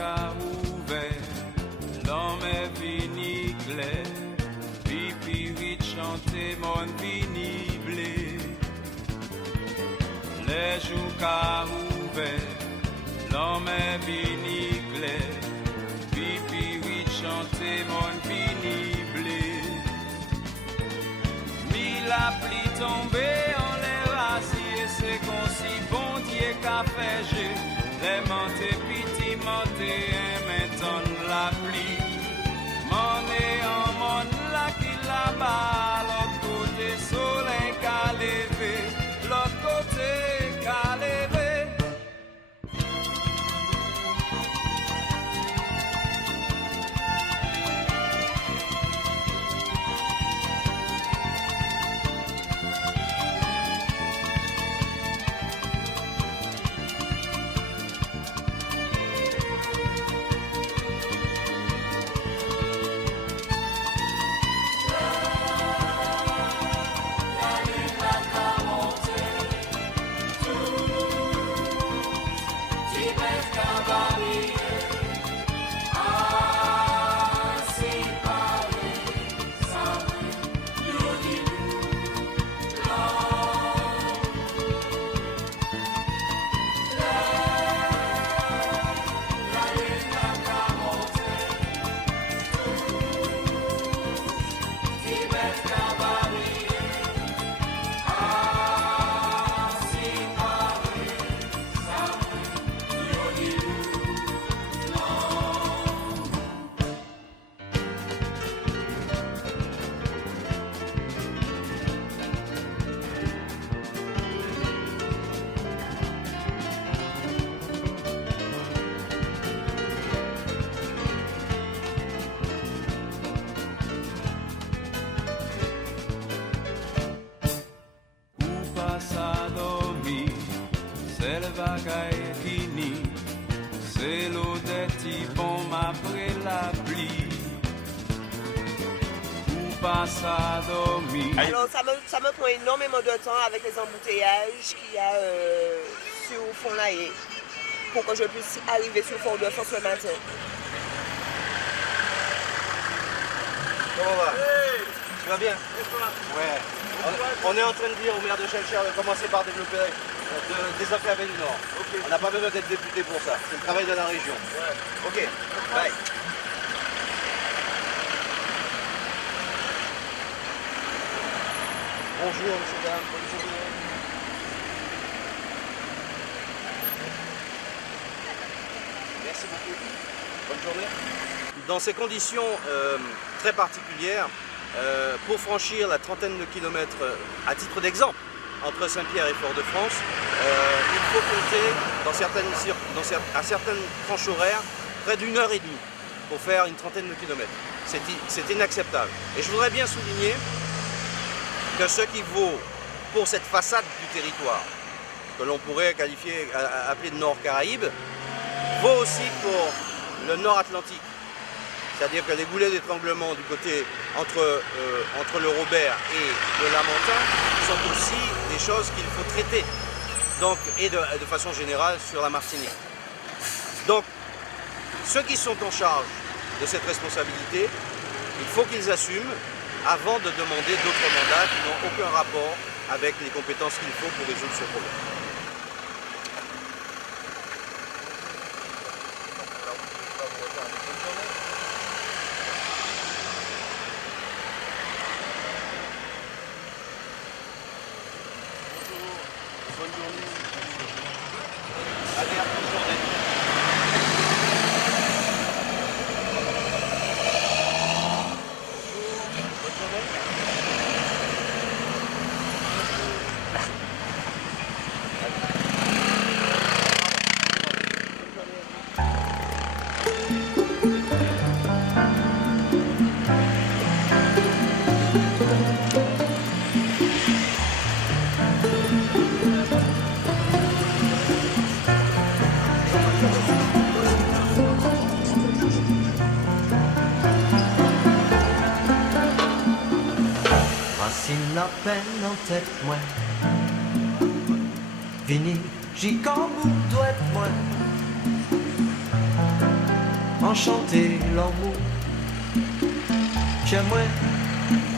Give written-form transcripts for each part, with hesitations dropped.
ka ouvert, l'homme est vini clair, pipi vite chanter mon vini blé. Les jours ka ouvert, l'homme est vini clair, pipi vite chanter mon vini blé. Mi la pluie tombée en l'air assis et c'est qu'on si bon Dieu qu'a fait j'ai. Les montés piti montés maintenant la pluie. Mon et en mon là qui là-bas, l'autre côté soleil qu'a levé, l'autre côté qu'a levé. Bagaille fini, c'est l'eau des petits ponts après la pluie. Ou pas à dormir. Alors ça me prend énormément de temps avec les embouteillages qu'il y a sur Fond-Laillé pour que je puisse arriver sur Fort-de-France le matin. Comment va? Hey, tu vas bien? Ouais. On est en train de dire au maire de Chelcher de commencer par développer des affaires du Nord. Okay. On n'a pas besoin d'être député pour ça. C'est le travail de la région. Ouais. Ok, bye. Bonjour, monsieur, dames. Bonne journée. Merci beaucoup. Bonne journée. Dans ces conditions très particulières, pour franchir la trentaine de kilomètres, à titre d'exemple, entre Saint-Pierre et Fort-de-France, il faut compter à certaines tranches horaires près d'1 heure et demie pour faire une trentaine de kilomètres. C'est inacceptable. Et je voudrais bien souligner que ce qui vaut pour cette façade du territoire, que l'on pourrait appeler de Nord Caraïbe, vaut aussi pour le Nord Atlantique. C'est-à-dire que les goulets d'étranglement du côté entre le Robert et le Lamentin sont aussi des choses qu'il faut traiter, donc, et de façon générale sur la Martinique. Donc, ceux qui sont en charge de cette responsabilité, il faut qu'ils assument avant de demander d'autres mandats qui n'ont aucun rapport avec les compétences qu'il faut pour résoudre ce problème. Bonne journée. Allez, à bonne journée. Bonne journée. Racine la peine en tête, moi. Vini, j'y comme doit être moi. enchanter l'amour. Chez moi,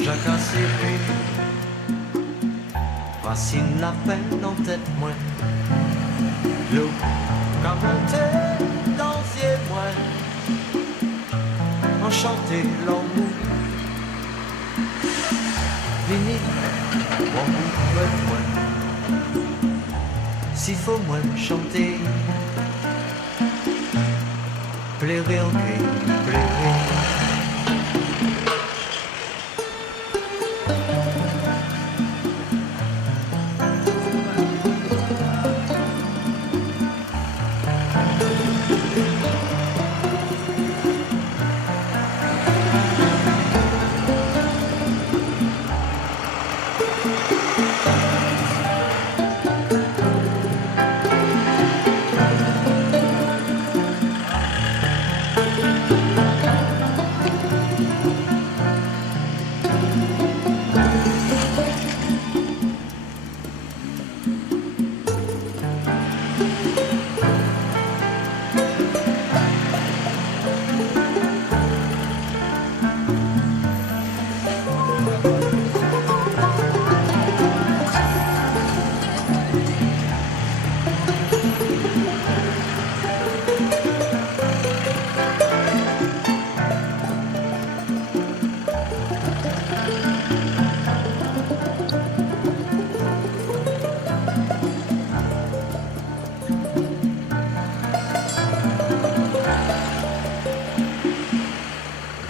jacasse et racine la peine en tête moi. L'eau qu'a monté dans les yeux moi. Enchanter l'amour. Vini, mon bout moi. S'il faut moi chanter, plairer en gris, plairer.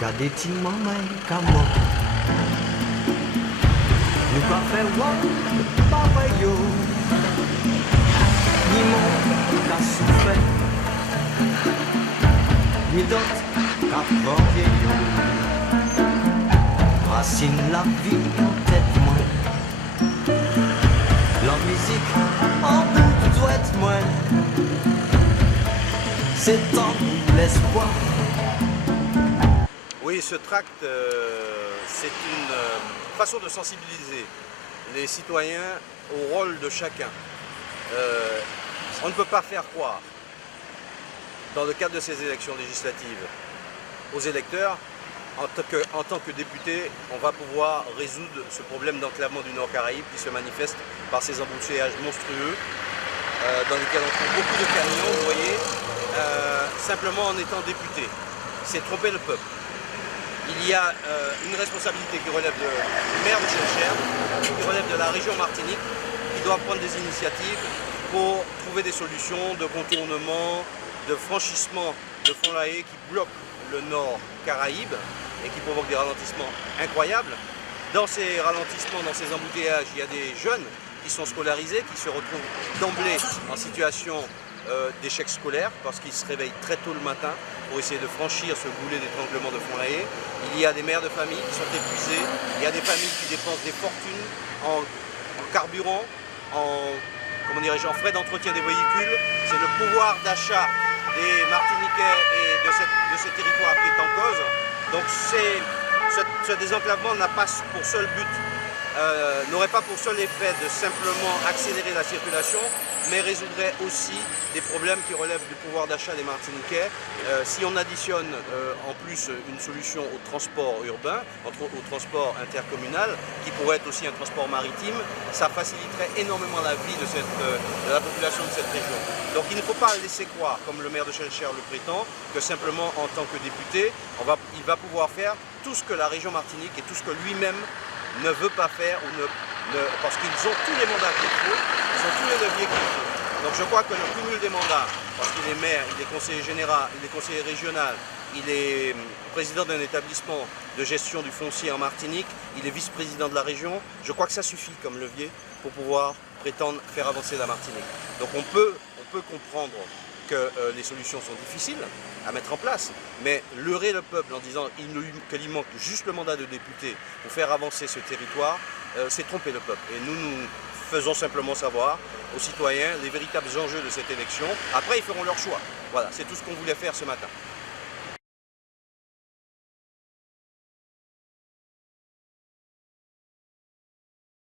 Gardez ti maman comme nous pas faire pas yo ni mon qu'a souffert ni d'autres qu'a provoqué yo racine la vie en tête moi la musique en bout doit être moi c'est tant l'espoir. Oui, ce tract, c'est une façon de sensibiliser les citoyens au rôle de chacun. On ne peut pas faire croire, dans le cadre de ces élections législatives, aux électeurs, en tant que député, on va pouvoir résoudre ce problème d'enclavement du Nord Caraïbe qui se manifeste par ces embouteillages monstrueux dans lesquels on trouve beaucoup de camions, vous voyez, simplement en étant député. C'est tromper le peuple. Il y a une responsabilité qui relève du maire de Chelcher, qui relève de la région Martinique, qui doit prendre des initiatives pour trouver des solutions de contournement, de franchissement de Fond-la-Haye qui bloquent le nord Caraïbe et qui provoquent des ralentissements incroyables. Dans ces ralentissements, dans ces embouteillages, il y a des jeunes qui sont scolarisés, qui se retrouvent d'emblée en situation d'échec scolaire parce qu'ils se réveillent très tôt le matin pour essayer de franchir ce goulet d'étranglement de Fond-la-Haye. Il y a des mères de famille qui sont épuisées, il y a des familles qui dépensent des fortunes en carburant, en frais d'entretien des véhicules. C'est le pouvoir d'achat des Martiniquais et de ce territoire qui est en cause. Donc ce désenclavement n'a pas pour seul but, n'aurait pas pour seul effet de simplement accélérer la circulation, mais résoudrait aussi des problèmes qui relèvent du pouvoir d'achat des Martiniquais. Si on additionne en plus une solution au transport urbain, au transport intercommunal, qui pourrait être aussi un transport maritime, ça faciliterait énormément la vie de la population de cette région. Donc il ne faut pas laisser croire, comme le maire de Chelcher le prétend, que simplement en tant que député, il va pouvoir faire tout ce que la région Martinique et tout ce que lui-même ne veut pas faire parce qu'ils ont tous les mandats qu'il faut, ils ont tous les leviers qu'il faut. Donc je crois que le cumul des mandats, parce qu'il est maire, il est conseiller général, il est conseiller régional, il est président d'un établissement de gestion du foncier en Martinique, il est vice-président de la région, je crois que ça suffit comme levier pour pouvoir prétendre faire avancer la Martinique. Donc on peut comprendre que les solutions sont difficiles à mettre en place, mais leurrer le peuple en disant qu'il lui manque juste le mandat de député pour faire avancer ce territoire, c'est tromper le peuple. Et nous faisons simplement savoir aux citoyens les véritables enjeux de cette élection. Après, ils feront leur choix. Voilà, c'est tout ce qu'on voulait faire ce matin.